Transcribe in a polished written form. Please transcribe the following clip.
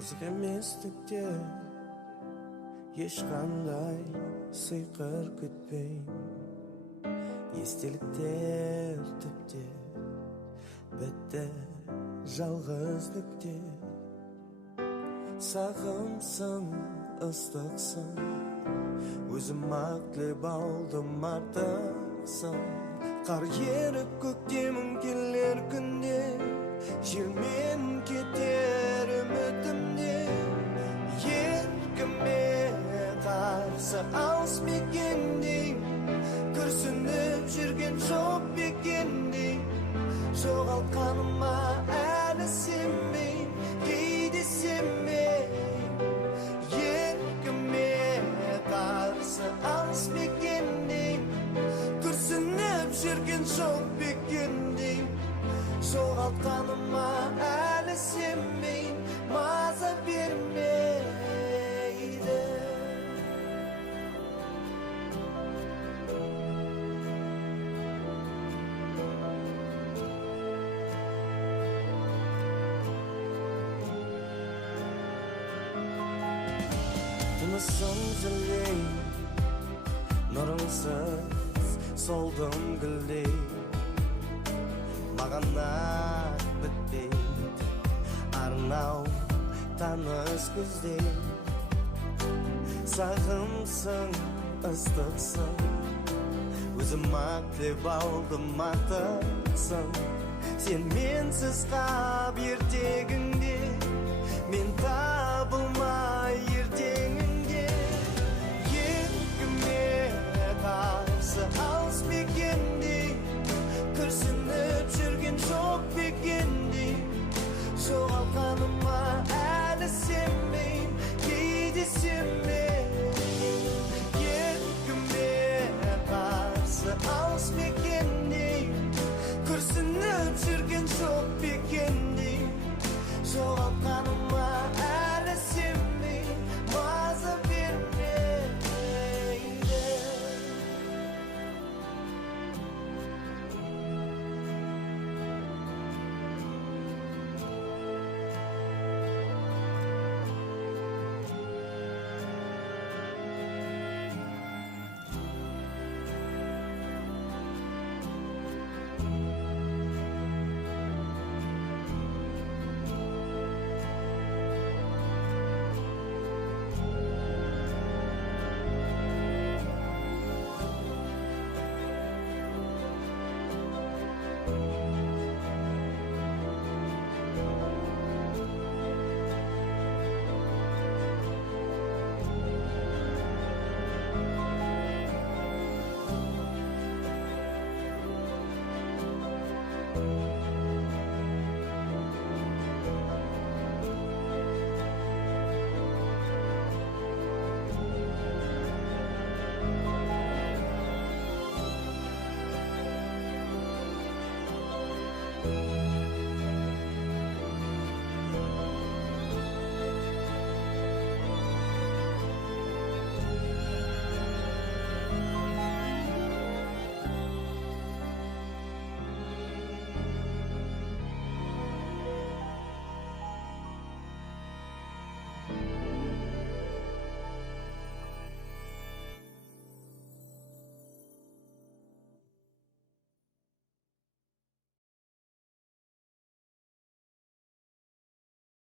Kızık emeslikte ешқандай сыйқыр күтпейм. Естеліктер тіпте бітті жалғыздықте. Сағымсың, ыстықсың, өзім ақтілеп алдым артықсың. Қар еріп көктемің келер күнде, желмен кетер үмітімде. Еркіме қарсы алыс мекендей, күрсініп жүрген жоқ бекендей. Жоғалтқаныма әлі сенбей, кейде сенбей. Еркіме қарсы алыс мекендей, күрсініп жүрген жоқ бекендей. Жоғалтқаныма әлі сенбей, маза бермейді. Тынысым зілдей, нұрыңсыз солдым гүлдей. Маған ақ бітпейді арнау таныс күздей. Сағымсың, ыстықсың, өзім ақтілеп алдым артықсың. Сен менсіз қап ертегіңде, мен табылмай ертеңіңде. Еркіме қарсы алыс мекендей, күрсініп жүрген жоқ бекендей. Жоғалтқаныма әлі сенбейм, кейде сенбейм. Еркіме қарсы